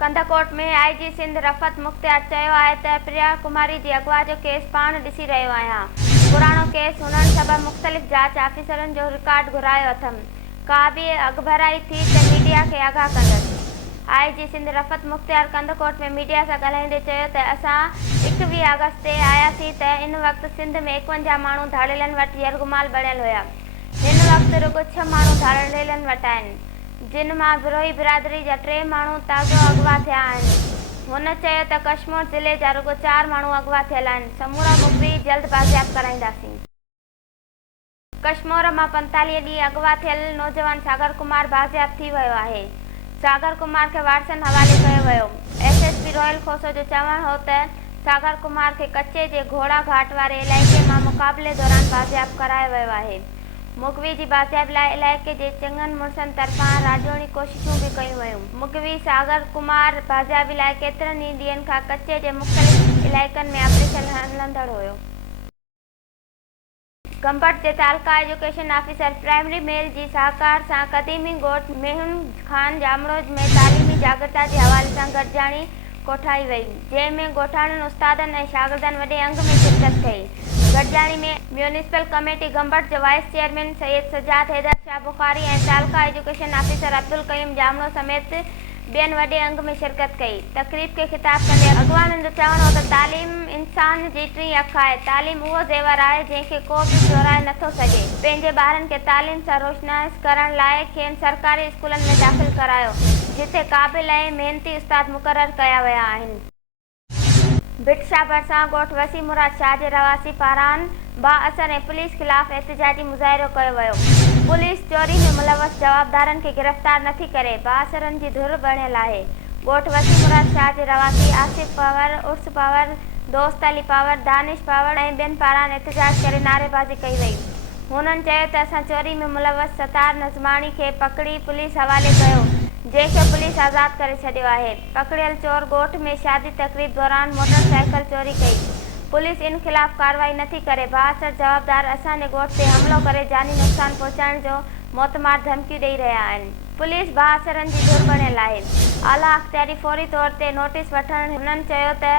कंदकोट में आईजी सिंध रफ़त मुख्तियार चयो आहे त प्रिया कुमारी जी अगवा जो केस पाण ॾिसी रहियो आहियां। पुराणो केस हुननि सबबि मुख़्तलिफ़ जांच ऑफिसरनि जो रिकॉर्ड घुरायो अथमि। का बि अॻभराई थी त मीडिया खे आगाह कंदसि। आईजी सिंध रफ़त मुख्तियार कंदकोट में मीडिया सां ॻाल्हाईंदे चयो त असां 21 अगस्त ते आयासीं त इन वक़्तु सिंध में 51 माण्हू धाड़ेलनि वटि यरगुमाल बणियल हुया। हिन वक़्तु रुॻो 6 माण्हू धाड़ेलनि वटि आहिनि, जिन मां विरोही बिरादरी जा 3 माण्हू ताज़ो अगवा थिया आहिनि। हुन चयो त कश्मीर ज़िले जा रुॻो 4 माण्हू अगवा थियल आहिनि। समूरा मुखबिर जल्द बाज़ियाब कराईंदासीं। कश्मीर मां 45 ॾींहं अगवा थियल नौजवान सागर कुमार बाज़ियाब थी वियो आहे। सागर कुमार खे वारसनि हवाले कयो वियो। एसएसपी रोयल खोसो जो चवणु हो त सागर कुमार खे कच्चे जे घोड़ा घाट वारे इलाइक़े मां मुक़ाबले दौरान बाज़ियाब करायो वियो आहे। मुखबिर जी बाज़ियाब लाइ इलाइक़े जे चङनि मुड़सनि तरफ़ां राजोणी कोशिशूं बि कयूं वयूं। मुखबिर सागर कुमार बाज़ियाबी लाइ केतिरनि ई ॾींहनि खां कच्चे जे मुख़्तलिफ़ इलाइक़नि में ऑपरेशन हलंदड़ हुयो। गंबट जे taluka education officer primary mail जी साहकार सां क़दीमी ॻोठ मेहुन खान जामड़ोज में तालीमी जागरता जे हवाले सां गॾिजाणी कोठाई वई, जंहिं में ॻोठाणनि उस्तादनि ऐं शागिर्दनि वॾे अंग में शिरकत कई। गॾिजाणी में म्यूनिसिपल कमेटी गंबट जो वाइस चेयरमैन सैयद सजाद हैदर शाह बुखारी ऐं तालुका एजुकेशन ऑफिसर अब्दुल कयूम जामड़ो समेत ॿियनि वॾे अंग में शिरकत कई। तक़रीब खे ख़िताब कंदे अॻवाननि जो चवणु हो त तालीम इंसान जी टीं अखि आहे। तालीम उहो ज़ेवर आहे जंहिंखे को बि चोराए नथो सघे। पंहिंजे ॿारनि खे तालीम सां रोशनास करण लाइ खेनि सरकारी स्कूलनि में दाख़िल करायो, जिथे क़ाबिल ऐं महिनती उस्ताद मुक़रर कया विया आहिनि। भिटशा भरिसां ॻोठ वसी मुराद शाह जे रवासी पारां बाअसर ऐं पुलिस ख़िलाफ़ एहतिजाजी मुज़ाहिरो कयो वियो। पुलिस चोरी में मुलवस जवाबदारनि खे गिरफ़्तार नथी करे। बाअसरनि जी धुर बणियल आहे। ॻोठ वसी मुराद शाह जे रवासी आसिफ पवर, उर्स पवर, दोस्त अली पवर, दानिश पवर ऐं ॿियनि पारां एहतिजाज करे नारेबाज़ी कई वई। हुननि चयो त असां चोरी में मुलवस सतार नज़माणी खे पकड़ी पुलिस हवाले कयो, जंहिंखे पुलिस आज़ाद करे छॾियो आहे। पकड़ियल चोर ॻोठ में शादी तक़रीब दौरान मोटरसाइकिल चोरी कई। पुलिस इन ख़िलाफ़ कार्रवाई नथी करे। बाअसर जवाबदार असांजे ॻोठ ते हमलो करे जानी नुक़सान पहुचाइण जो मौतमार धमकियूं ॾेई रहिया आहिनि। पुलिस बाअसरनि जी धुर बणियल आहे। आला अख़्तियारी फौरी तौर ते नोटिस वठण। हुननि चयो त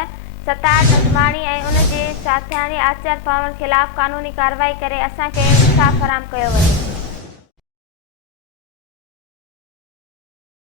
सतार नज़माणी ऐं उन जे साथियाणी आचर पवण ख़िलाफ़ क़ानूनी कार्रवाई करे असांखे इंसाफ़ फराहम कयो वञे।